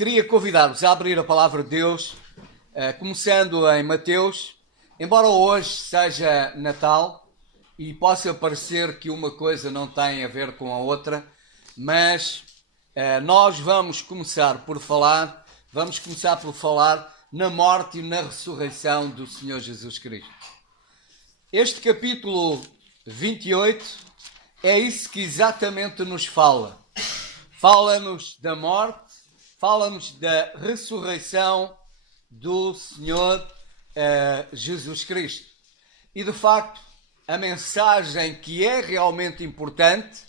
Queria convidar-vos a abrir a palavra de Deus, começando em Mateus. Embora hoje seja Natal e possa parecer que uma coisa não tem a ver com a outra, mas nós vamos começar por falar na morte e na ressurreição do Senhor Jesus Cristo. Este capítulo 28 é isso que exatamente nos fala. Fala-nos da morte, fala-nos da ressurreição do Senhor Jesus Cristo. E de facto, a mensagem que é realmente importante,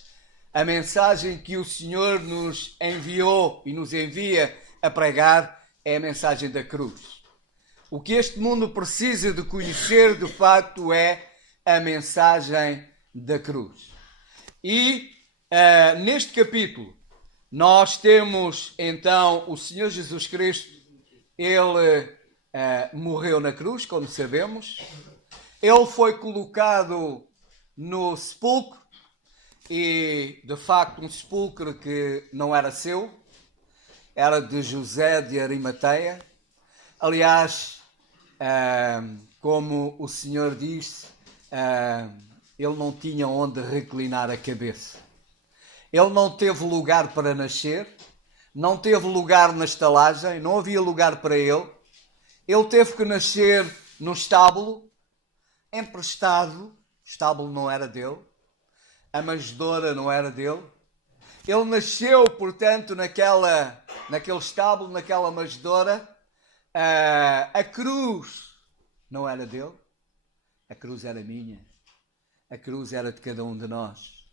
a mensagem que o Senhor nos enviou e nos envia a pregar, é a mensagem da cruz. O que este mundo precisa de conhecer, de facto, é a mensagem da cruz. E neste capítulo, nós temos então o Senhor Jesus Cristo. Ele morreu na cruz, como sabemos. Ele foi colocado no sepulcro, e de facto um sepulcro que não era seu, era de José de Arimateia. Aliás, como o Senhor disse, ele não tinha onde reclinar a cabeça. Ele não teve lugar para nascer, não teve lugar na estalagem, não havia lugar para ele. Ele teve que nascer num estábulo, emprestado. O estábulo não era dele, a manjedoura não era dele. Ele nasceu, portanto, naquele estábulo, naquela manjedoura. A cruz não era dele, a cruz era minha, a cruz era de cada um de nós.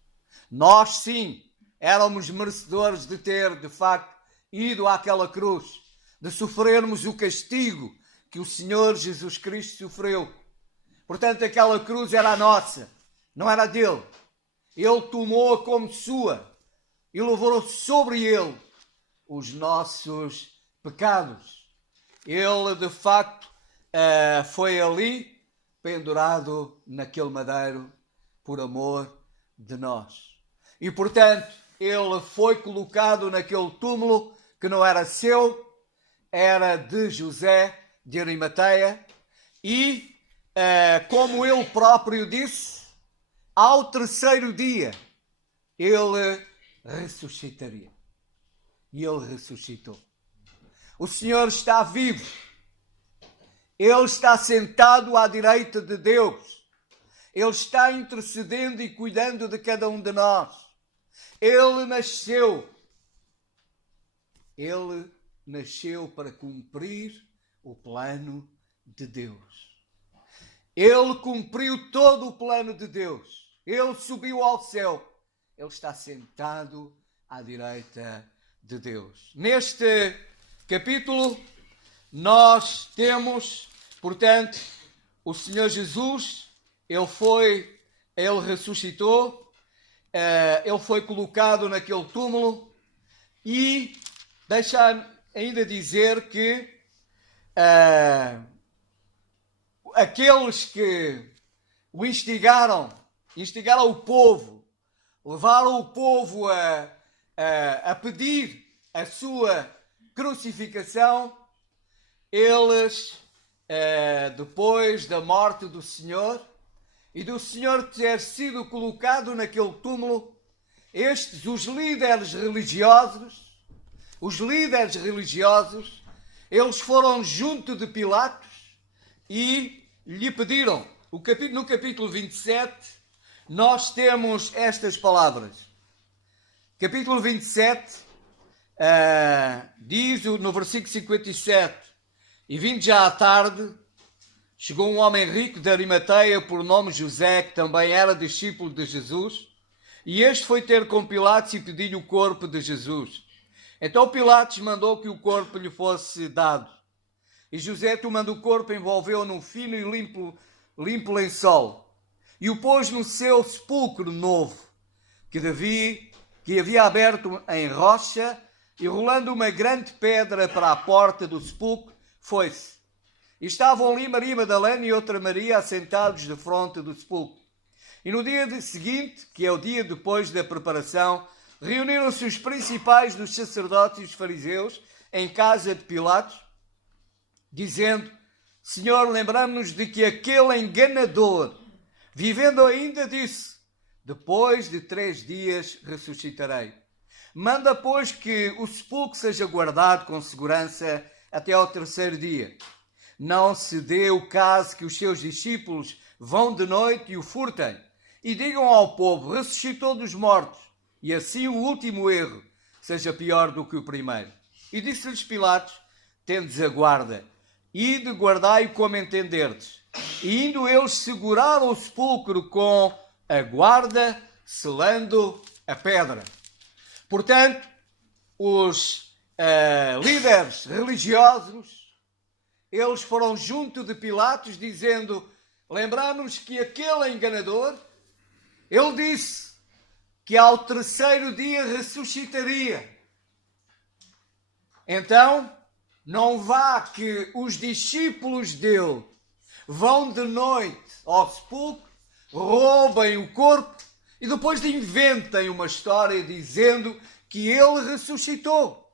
Nós, sim, éramos merecedores de ter, de facto, ido àquela cruz, de sofrermos o castigo que o Senhor Jesus Cristo sofreu. Portanto, aquela cruz era a nossa, não era a dele. Ele tomou-a como sua e levou sobre ele os nossos pecados. Ele, de facto, foi ali pendurado naquele madeiro por amor de nós. E, portanto, ele foi colocado naquele túmulo que não era seu, era de José de Arimateia, e, como ele próprio disse, ao terceiro dia ele ressuscitaria. E ele ressuscitou. O Senhor está vivo. Ele está sentado à direita de Deus. Ele está intercedendo e cuidando de cada um de nós. Ele nasceu. Ele nasceu para cumprir o plano de Deus. Ele cumpriu todo o plano de Deus. Ele subiu ao céu. Ele está sentado à direita de Deus. Neste capítulo, nós temos, portanto, o Senhor Jesus. Ele ressuscitou. Ele foi colocado naquele túmulo, e deixa ainda dizer que aqueles que o instigaram o povo, levaram o povo a pedir a sua crucificação, eles, depois da morte do Senhor e do Senhor ter sido colocado naquele túmulo, os líderes religiosos, eles foram junto de Pilatos e lhe pediram. No capítulo 27, nós temos estas palavras. Capítulo 27, diz no versículo 57, e vindo já à tarde, chegou um homem rico de Arimateia, por nome José, que também era discípulo de Jesus, e este foi ter com Pilatos e pediu-lhe o corpo de Jesus. Então Pilatos mandou que o corpo lhe fosse dado. E José, tomando o corpo, envolveu-o num fino e limpo lençol, e o pôs no seu sepulcro novo, que havia aberto em rocha, e rolando uma grande pedra para a porta do sepulcro, foi-se. E estavam ali Maria Madalena e outra Maria assentados defronte do sepulcro. E no dia seguinte, que é o dia depois da preparação, reuniram-se os principais dos sacerdotes e os fariseus em casa de Pilatos, dizendo: Senhor, lembramos-nos de que aquele enganador, vivendo ainda, disse: depois de 3 dias ressuscitarei. Manda, pois, que o sepulcro seja guardado com segurança até ao 3º dia. Não se dê o caso que os seus discípulos vão de noite e o furtem, e digam ao povo: ressuscitou dos mortos, e assim o último erro seja pior do que o primeiro. E disse-lhes Pilatos: tendes a guarda, ide guardai como entenderdes. E indo eles seguraram o sepulcro com a guarda, selando a pedra. Portanto, os líderes religiosos, eles foram junto de Pilatos dizendo: lembramos que aquele enganador, ele disse que ao 3º dia ressuscitaria. Então, não vá que os discípulos dele vão de noite ao sepulcro, roubem o corpo e depois inventem uma história dizendo que ele ressuscitou.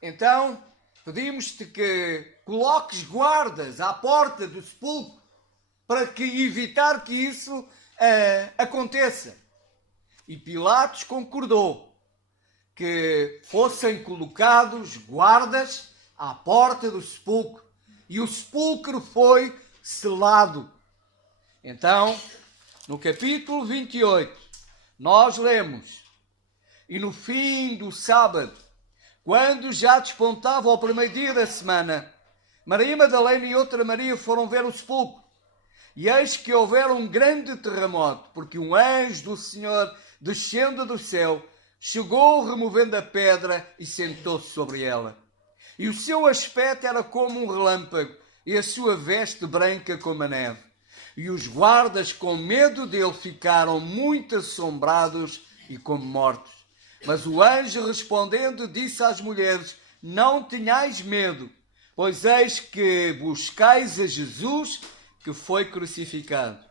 Então, pedimos-te que coloques guardas à porta do sepulcro para evitar que isso aconteça. E Pilatos concordou que fossem colocados guardas à porta do sepulcro, e o sepulcro foi selado. Então, no capítulo 28, nós lemos: e no fim do sábado, quando já despontava o 1º dia da semana, Maria Madalena e outra Maria foram ver o sepulcro. E eis que houvera um grande terremoto, porque um anjo do Senhor, descendo do céu, chegou removendo a pedra e sentou-se sobre ela. E o seu aspecto era como um relâmpago, e a sua veste branca como a neve. E os guardas, com medo dele, ficaram muito assombrados e como mortos. Mas o anjo, respondendo, disse às mulheres: não tenhais medo, pois eis que buscais a Jesus, que foi crucificado.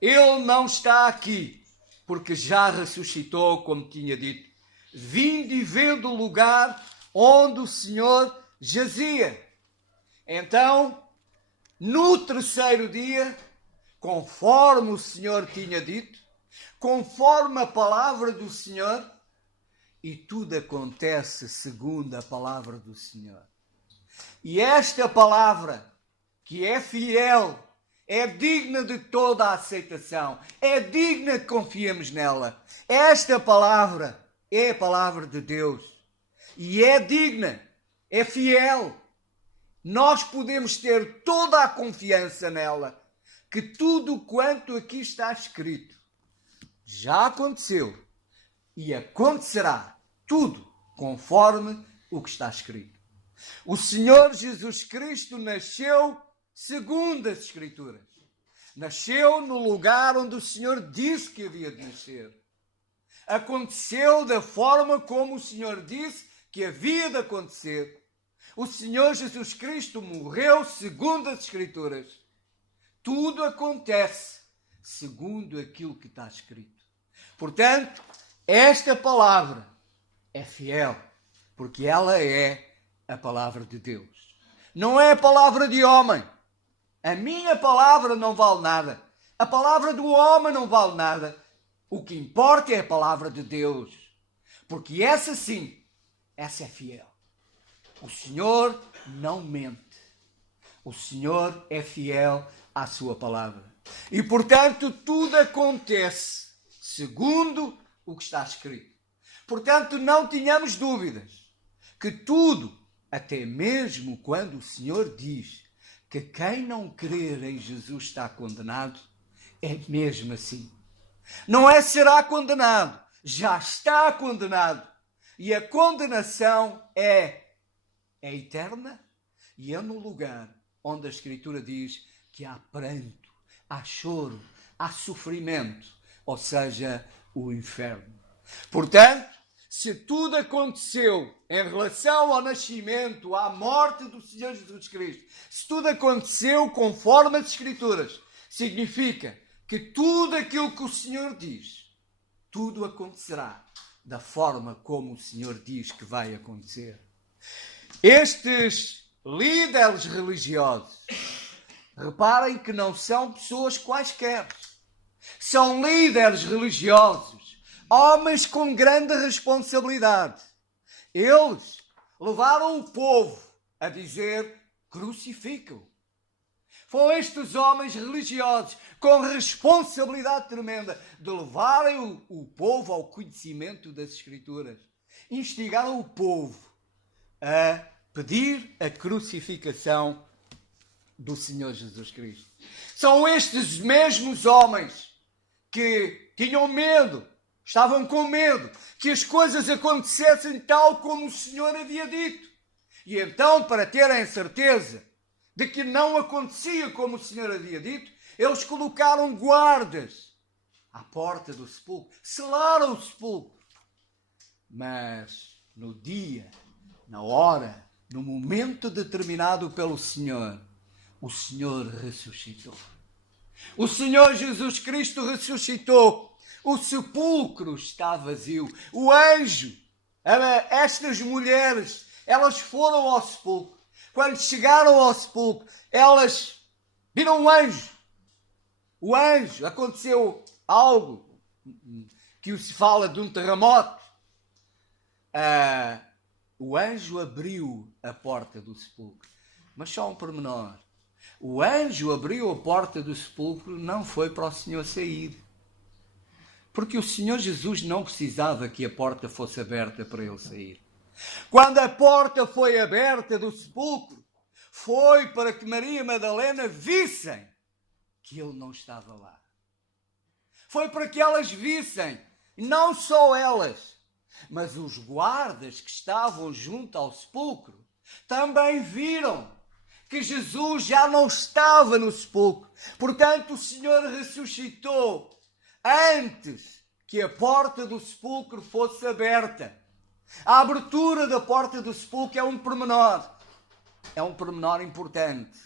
Ele não está aqui, porque já ressuscitou, como tinha dito. Vinde e vede o lugar onde o Senhor jazia. Então, no 3º dia, conforme o Senhor tinha dito, conforme a palavra do Senhor, e tudo acontece segundo a palavra do Senhor. E esta palavra, que é fiel, é digna de toda a aceitação, é digna que confiemos nela. Esta palavra é a palavra de Deus e é digna, é fiel. Nós podemos ter toda a confiança nela, que tudo quanto aqui está escrito já aconteceu e acontecerá, tudo conforme o que está escrito. O Senhor Jesus Cristo nasceu segundo as Escrituras. Nasceu no lugar onde o Senhor disse que havia de nascer. Aconteceu da forma como o Senhor disse que havia de acontecer. O Senhor Jesus Cristo morreu segundo as Escrituras. Tudo acontece segundo aquilo que está escrito. Portanto, esta palavra é fiel, porque ela é a palavra de Deus. Não é a palavra de homem. A minha palavra não vale nada. A palavra do homem não vale nada. O que importa é a palavra de Deus. Porque essa sim, essa é fiel. O Senhor não mente. O Senhor é fiel à sua palavra. E, portanto, tudo acontece segundo o que está escrito. Portanto, não tenhamos dúvidas que tudo, até mesmo quando o Senhor diz que quem não crer em Jesus está condenado, é mesmo assim. Não é será condenado, já está condenado. E a condenação é eterna e é no lugar onde a Escritura diz que há pranto, há choro, há sofrimento, ou seja, o inferno. Portanto, se tudo aconteceu em relação ao nascimento, à morte do Senhor Jesus Cristo, se tudo aconteceu conforme as Escrituras, significa que tudo aquilo que o Senhor diz, tudo acontecerá da forma como o Senhor diz que vai acontecer. Estes líderes religiosos, reparem que não são pessoas quaisquer. São líderes religiosos, homens com grande responsabilidade. Eles levaram o povo a dizer: crucificam. Foram estes homens religiosos com responsabilidade tremenda de levarem o povo ao conhecimento das Escrituras. Instigaram o povo a pedir a crucificação do Senhor Jesus Cristo. São estes mesmos homens que tinham medo, estavam com medo que as coisas acontecessem tal como o Senhor havia dito. E então, para terem certeza de que não acontecia como o Senhor havia dito, eles colocaram guardas à porta do sepulcro, selaram o sepulcro. Mas no dia, na hora, no momento determinado pelo Senhor, o Senhor ressuscitou. O Senhor Jesus Cristo ressuscitou. O sepulcro está vazio. O anjo, estas mulheres, elas foram ao sepulcro. Quando chegaram ao sepulcro, elas viram um anjo. O anjo, aconteceu algo que se fala de um terremoto. O anjo abriu a porta do sepulcro. Mas só um pormenor. O anjo abriu a porta do sepulcro, não foi para o Senhor sair. Porque o Senhor Jesus não precisava que a porta fosse aberta para ele sair. Quando a porta foi aberta do sepulcro, foi para que Maria Madalena vissem que ele não estava lá. Foi para que elas vissem, não só elas, mas os guardas que estavam junto ao sepulcro também viram que Jesus já não estava no sepulcro. Portanto, o Senhor ressuscitou antes que a porta do sepulcro fosse aberta. A abertura da porta do sepulcro é um pormenor importante.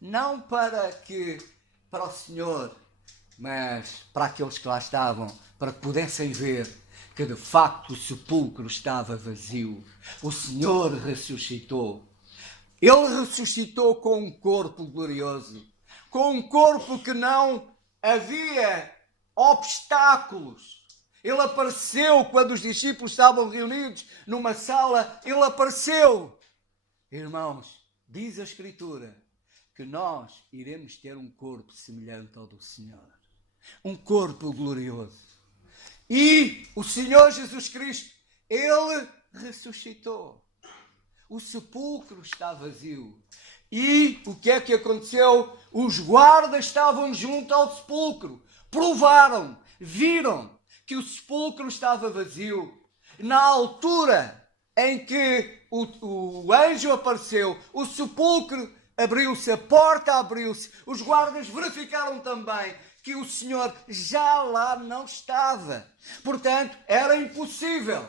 Não para o Senhor, mas para aqueles que lá estavam, para que pudessem ver que de facto o sepulcro estava vazio. O Senhor ressuscitou. Ele ressuscitou com um corpo glorioso, com um corpo que não havia obstáculos. Ele apareceu quando os discípulos estavam reunidos numa sala, ele apareceu. Irmãos, diz a Escritura que nós iremos ter um corpo semelhante ao do Senhor. Um corpo glorioso. E o Senhor Jesus Cristo, ele ressuscitou. O sepulcro está vazio. E o que é que aconteceu? Os guardas estavam junto ao sepulcro. Provaram, viram que o sepulcro estava vazio. Na altura em que o anjo apareceu, o sepulcro abriu-se, a porta abriu-se. Os guardas verificaram também que o Senhor já lá não estava. Portanto, era impossível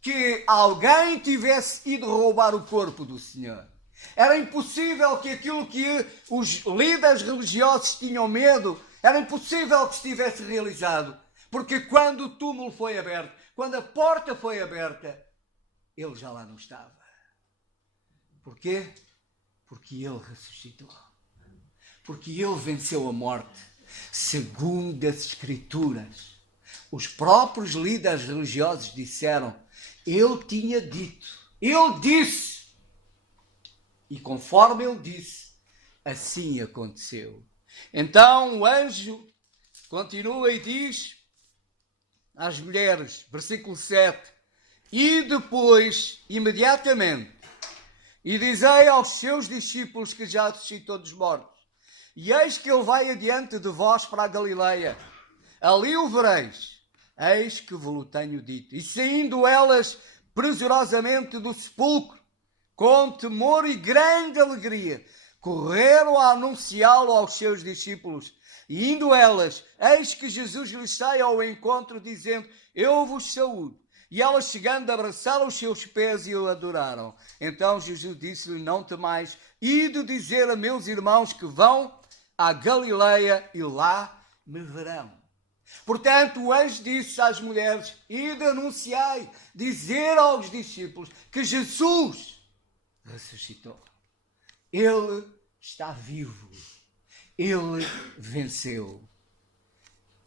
que alguém tivesse ido roubar o corpo do Senhor. Era impossível que aquilo que os líderes religiosos tinham medo, era impossível que estivesse realizado. Porque quando o túmulo foi aberto, quando a porta foi aberta, ele já lá não estava. Porquê? Porque ele ressuscitou. Porque ele venceu a morte. Segundo as Escrituras, os próprios líderes religiosos disseram: ele tinha dito, ele disse. E conforme ele disse, assim aconteceu. Então o anjo continua e diz às mulheres, versículo 7, e depois, imediatamente, e dizei aos seus discípulos que já ressuscitou dos mortos, e eis que ele vai adiante de vós para a Galileia, ali o vereis, eis que vos tenho dito. E saindo elas presurosamente do sepulcro, com temor e grande alegria, correram a anunciá-lo aos seus discípulos. E indo elas, eis que Jesus lhes sai ao encontro, dizendo: eu vos saúdo. E elas, chegando, abraçaram os seus pés e o adoraram. Então Jesus disse-lhe: não temais, ide dizer a meus irmãos que vão à Galileia e lá me verão. Portanto, o anjo disse às mulheres: ide anunciai, dizer aos discípulos que Jesus ressuscitou. Ele está vivo. Ele venceu.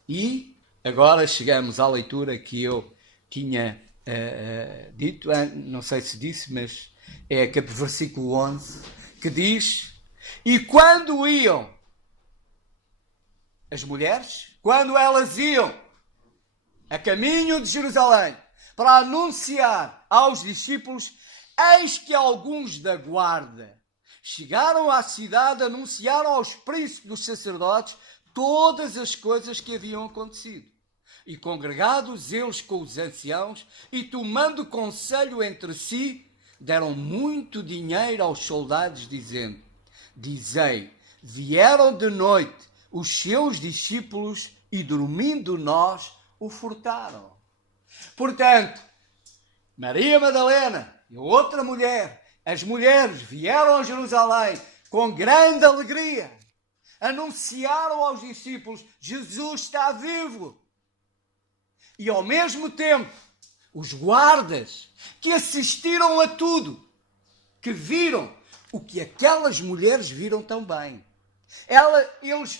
E agora chegamos à leitura que eu tinha dito, não sei se disse, mas é aquele versículo 11, que diz: e quando iam as mulheres, quando elas iam a caminho de Jerusalém para anunciar aos discípulos, eis que alguns da guarda chegaram à cidade, anunciaram aos príncipes dos sacerdotes todas as coisas que haviam acontecido. E congregados eles com os anciãos, e tomando conselho entre si, deram muito dinheiro aos soldados, dizendo: dizei, vieram de noite os seus discípulos e dormindo nós o furtaram. Portanto, Maria Madalena e outra mulher, as mulheres vieram a Jerusalém com grande alegria, anunciaram aos discípulos: Jesus está vivo. E ao mesmo tempo, os guardas que assistiram a tudo, que viram o que aquelas mulheres viram também.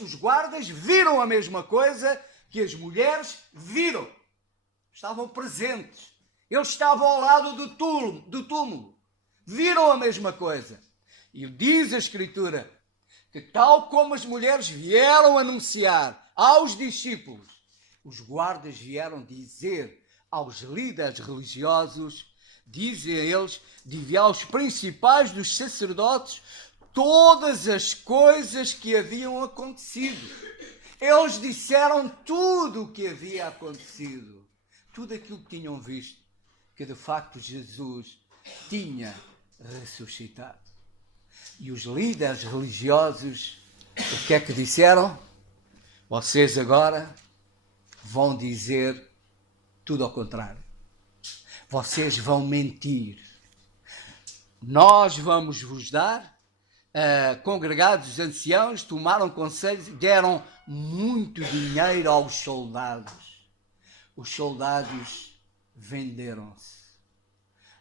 Os guardas viram a mesma coisa que as mulheres viram. Estavam presentes. Eles estavam ao lado do túmulo. Viram a mesma coisa. E diz a Escritura que tal como as mulheres vieram anunciar aos discípulos, os guardas vieram dizer aos líderes religiosos, dizem eles, aos principais dos sacerdotes, todas as coisas que haviam acontecido. Eles disseram tudo o que havia acontecido. Tudo aquilo que tinham visto, que de facto Jesus tinha ressuscitado. E os líderes religiosos, o que é que disseram? Vocês agora vão dizer tudo ao contrário. Vocês vão mentir. Nós vamos vos dar, congregados os anciãos, tomaram conselhos, deram muito dinheiro aos soldados. Os soldados venderam-se.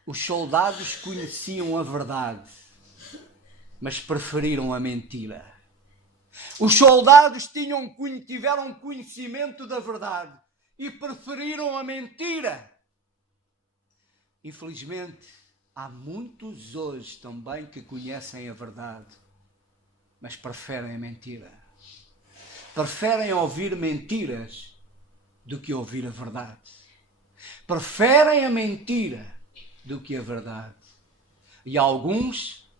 Os soldados conheciam a verdade, mas preferiram a mentira. Os soldados tiveram conhecimento da verdade e preferiram a mentira. Infelizmente, há muitos hoje também que conhecem a verdade, mas preferem a mentira. Preferem ouvir mentiras do que ouvir a verdade. Preferem a mentira do que a verdade. E alguns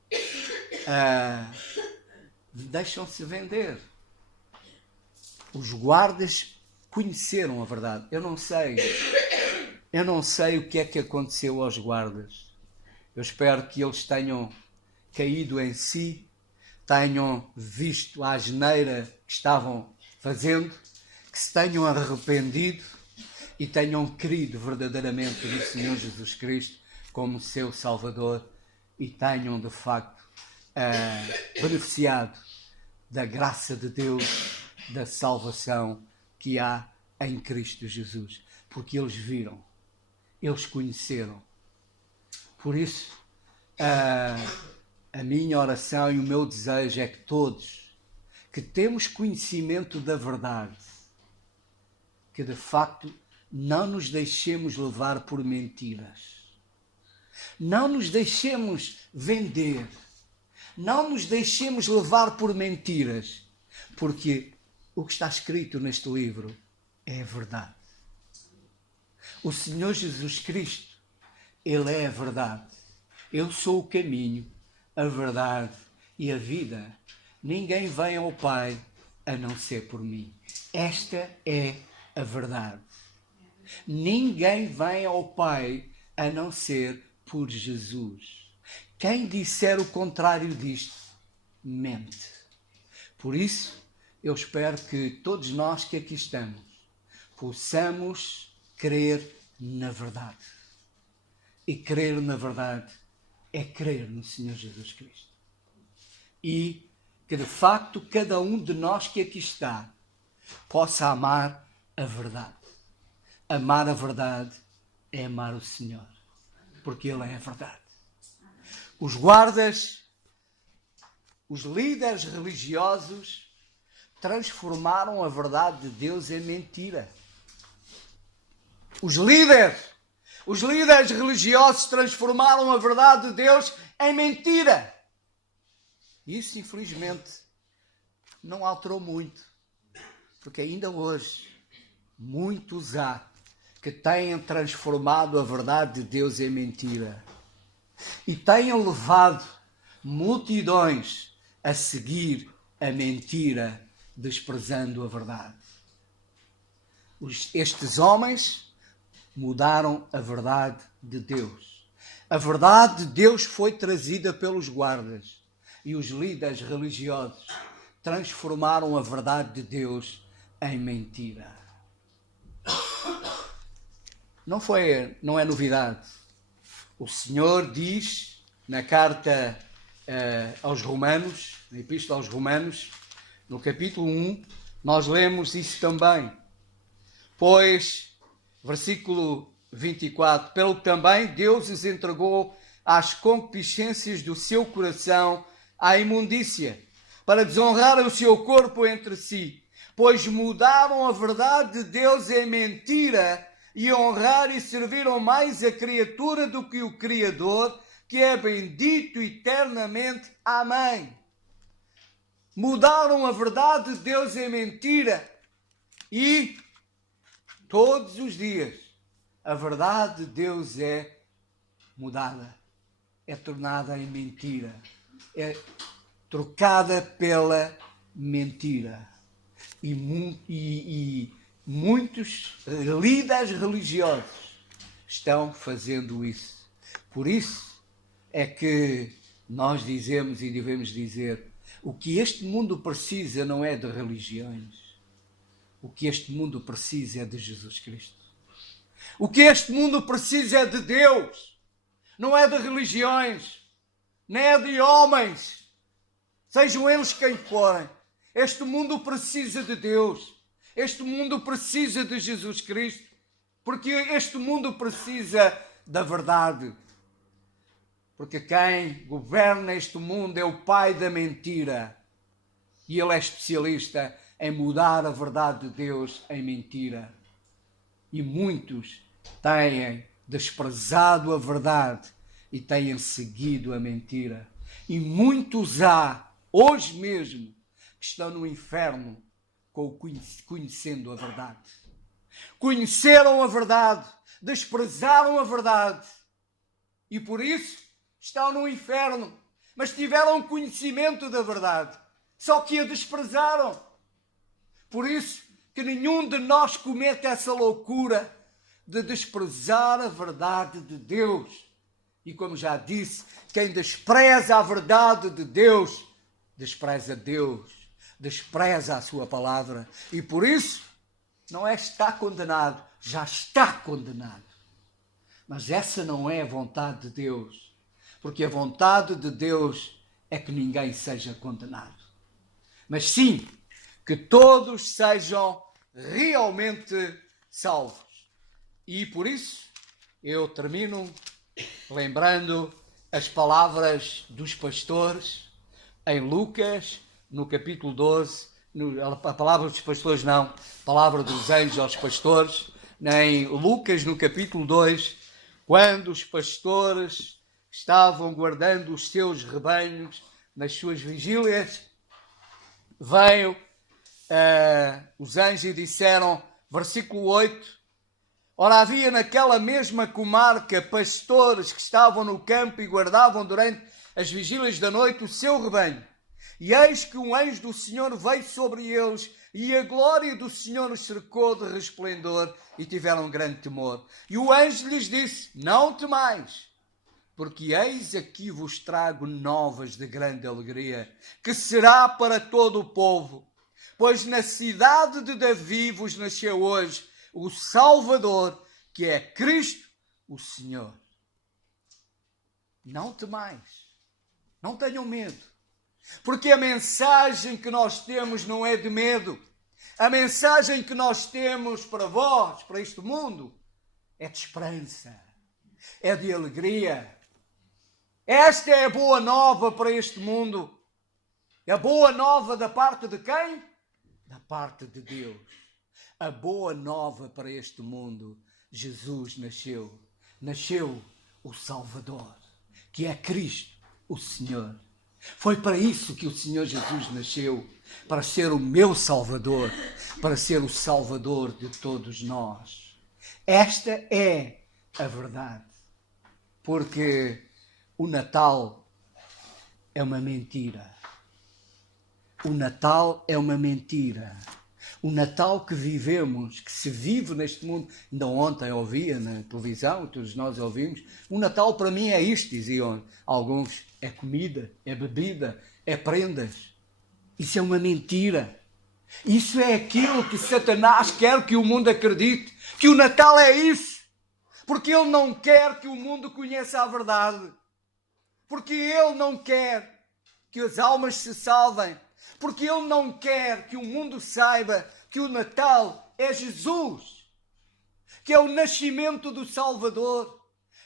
deixam-se vender. Os guardas conheceram a verdade. Eu não sei o que é que aconteceu aos guardas. Eu espero que eles tenham caído em si, tenham visto a asneira que estavam fazendo, que se tenham arrependido e tenham crido verdadeiramente no Senhor Jesus Cristo como seu Salvador e tenham de facto beneficiado da graça de Deus, da salvação que há em Cristo Jesus, porque eles viram, eles conheceram. Por isso, a minha oração e o meu desejo é que todos que temos conhecimento da verdade, que de facto não nos deixemos levar por mentiras, não nos deixemos vender, não nos deixemos levar por mentiras, porque o que está escrito neste livro é a verdade. O Senhor Jesus Cristo, Ele é a verdade. Eu sou o caminho, a verdade e a vida. Ninguém vem ao Pai a não ser por mim. Esta é a verdade. Ninguém vem ao Pai a não ser por Jesus. Quem disser o contrário disto, mente. Por isso, eu espero que todos nós que aqui estamos possamos crer na verdade. E crer na verdade é crer no Senhor Jesus Cristo. E que de facto cada um de nós que aqui está possa amar a verdade. Amar a verdade é amar o Senhor, porque Ele é a verdade. Os guardas, os líderes religiosos, transformaram a verdade de Deus em mentira. Os líderes religiosos transformaram a verdade de Deus em mentira. Isso, infelizmente, não alterou muito, porque ainda hoje muitos há que têm transformado a verdade de Deus em mentira e têm levado multidões a seguir a mentira, desprezando a verdade. Estes homens mudaram a verdade de Deus. A verdade de Deus foi trazida pelos guardas e os líderes religiosos transformaram a verdade de Deus em mentira. Não é novidade. O Senhor diz na carta aos Romanos, na Epístola aos Romanos, no capítulo 1, nós lemos isso também. Pois, versículo 24, pelo que também Deus os entregou às concupiscências do seu coração, à imundícia, para desonrarem o seu corpo entre si, pois mudaram a verdade de Deus em mentira e honraram e serviram mais a criatura do que o Criador, que é bendito eternamente. Amém. Mudaram a verdade de Deus em mentira e todos os dias a verdade de Deus é mudada, é tornada em mentira, é trocada pela mentira. E muitos líderes religiosos estão fazendo isso. Por isso é que nós dizemos e devemos dizer: o que este mundo precisa não é de religiões. O que este mundo precisa é de Jesus Cristo. O que este mundo precisa é de Deus. Não é de religiões, nem é de homens, sejam eles quem forem. Este mundo precisa de Deus. Este mundo precisa de Jesus Cristo, porque este mundo precisa da verdade. Porque quem governa este mundo é o pai da mentira. E ele é especialista em mudar a verdade de Deus em mentira. E muitos têm desprezado a verdade e têm seguido a mentira. E muitos há, hoje mesmo, que estão no inferno conhecendo a verdade. Conheceram a verdade, desprezaram a verdade e por isso estão no inferno, mas tiveram conhecimento da verdade, só que a desprezaram. Por isso que nenhum de nós cometa essa loucura de desprezar a verdade de Deus. E como já disse, quem despreza a verdade de Deus, despreza Deus, despreza a sua palavra. E por isso, não é está condenado, já está condenado. Mas essa não é a vontade de Deus. Porque a vontade de Deus é que ninguém seja condenado. Mas sim, que todos sejam realmente salvos. E por isso, eu termino lembrando as palavras dos pastores em Lucas, no capítulo 12, a palavra dos pastores não, a palavra dos anjos aos pastores, em Lucas, no capítulo 2, quando os pastores estavam guardando os seus rebanhos nas suas vigílias, veio os anjos e disseram, versículo 8, ora, havia naquela mesma comarca pastores que estavam no campo e guardavam durante as vigílias da noite o seu rebanho. E eis que um anjo do Senhor veio sobre eles, e a glória do Senhor os cercou de resplendor, e tiveram grande temor. E o anjo lhes disse, não temais, porque eis aqui vos trago novas de grande alegria, que será para todo o povo. Pois na cidade de Davi vos nasceu hoje o Salvador, que é Cristo, o Senhor. Não temais, não tenham medo, porque a mensagem que nós temos não é de medo. A mensagem que nós temos para vós, para este mundo, é de esperança, é de alegria, Esta é a boa nova para este mundo. A boa nova da parte de quem? Da parte de Deus. A boa nova para este mundo. Jesus nasceu. Nasceu o Salvador, que é Cristo, o Senhor. Foi para isso que o Senhor Jesus nasceu, para ser o meu Salvador, para ser o Salvador de todos nós. Esta é a verdade, porque o Natal é uma mentira. O Natal é uma mentira. O Natal que vivemos, que se vive neste mundo, ainda ontem ouvia na televisão, todos nós ouvimos, o Natal para mim é isto, diziam alguns, é comida, é bebida, é prendas. Isso é uma mentira. Isso é aquilo que Satanás quer que o mundo acredite, que o Natal é isso, porque ele não quer que o mundo conheça a verdade, porque ele não quer que as almas se salvem, porque ele não quer que o mundo saiba que o Natal é Jesus, que é o nascimento do Salvador,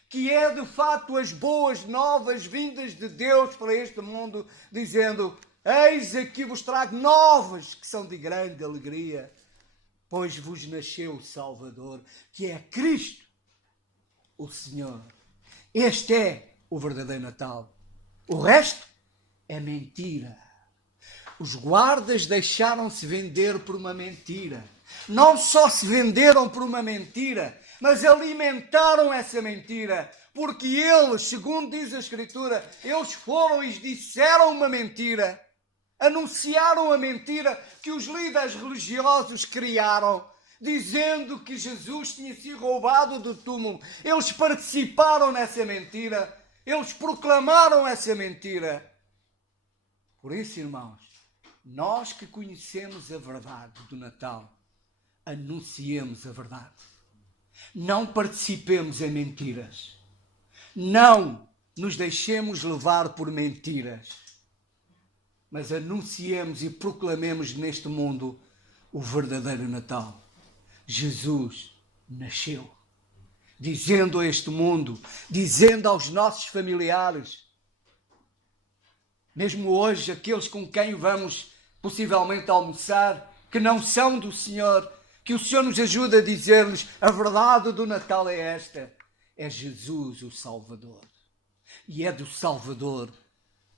que é de fato as boas novas vindas de Deus para este mundo, dizendo: eis aqui vos trago novas que são de grande alegria, pois vos nasceu o Salvador, que é Cristo, o Senhor. Este é o verdadeiro Natal. O resto é mentira. Os guardas deixaram-se vender por uma mentira. Não só se venderam por uma mentira, mas alimentaram essa mentira. Porque eles, segundo diz a Escritura, eles foram e disseram uma mentira. Anunciaram a mentira que os líderes religiosos criaram, dizendo que Jesus tinha sido roubado do túmulo. Eles participaram nessa mentira. Eles proclamaram essa mentira. Por isso, irmãos, nós que conhecemos a verdade do Natal, anunciemos a verdade. Não participemos em mentiras. Não nos deixemos levar por mentiras. Mas anunciemos e proclamemos neste mundo o verdadeiro Natal. Jesus nasceu. Dizendo a este mundo, dizendo aos nossos familiares, mesmo hoje, aqueles com quem vamos possivelmente almoçar, que não são do Senhor, que o Senhor nos ajude a dizer-lhes: a verdade do Natal é esta, é Jesus o Salvador. E é do Salvador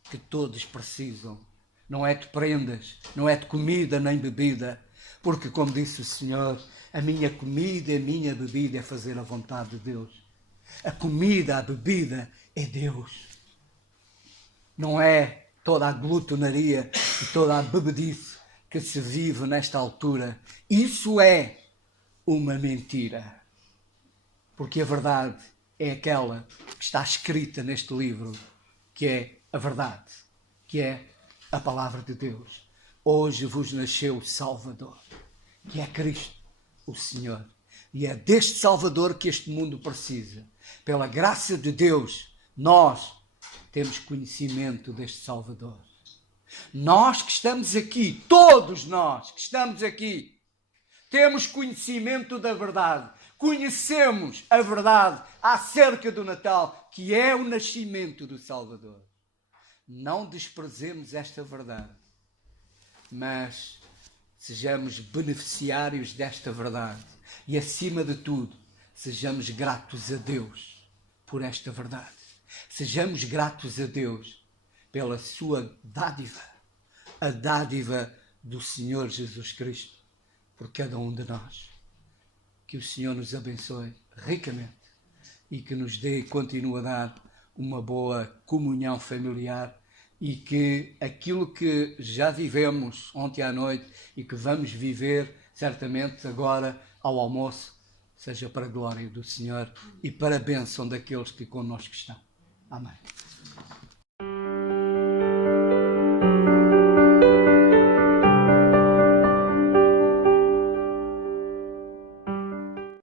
que todos precisam. Não é de prendas, não é de comida nem bebida, porque, como disse o Senhor, a minha comida e a minha bebida é fazer a vontade de Deus. A comida, a bebida é Deus. Não é toda a glutonaria e toda a bebedice que se vive nesta altura. Isso é uma mentira. Porque a verdade é aquela que está escrita neste livro, que é a verdade, que é a palavra de Deus. Hoje vos nasceu o Salvador, que é Cristo, o Senhor. E é deste Salvador que este mundo precisa. Pela graça de Deus, nós temos conhecimento deste Salvador. Nós que estamos aqui, todos nós que estamos aqui, temos conhecimento da verdade. Conhecemos a verdade acerca do Natal, que é o nascimento do Salvador. Não desprezemos esta verdade, mas sejamos beneficiários desta verdade. E, acima de tudo, sejamos gratos a Deus por esta verdade. Sejamos gratos a Deus pela sua dádiva, a dádiva do Senhor Jesus Cristo, por cada um de nós. Que o Senhor nos abençoe ricamente e que nos dê e continue a dar uma boa comunhão familiar, e que aquilo que já vivemos ontem à noite e que vamos viver certamente agora ao almoço, seja para a glória do Senhor e para a bênção daqueles que connosco estão. Amém.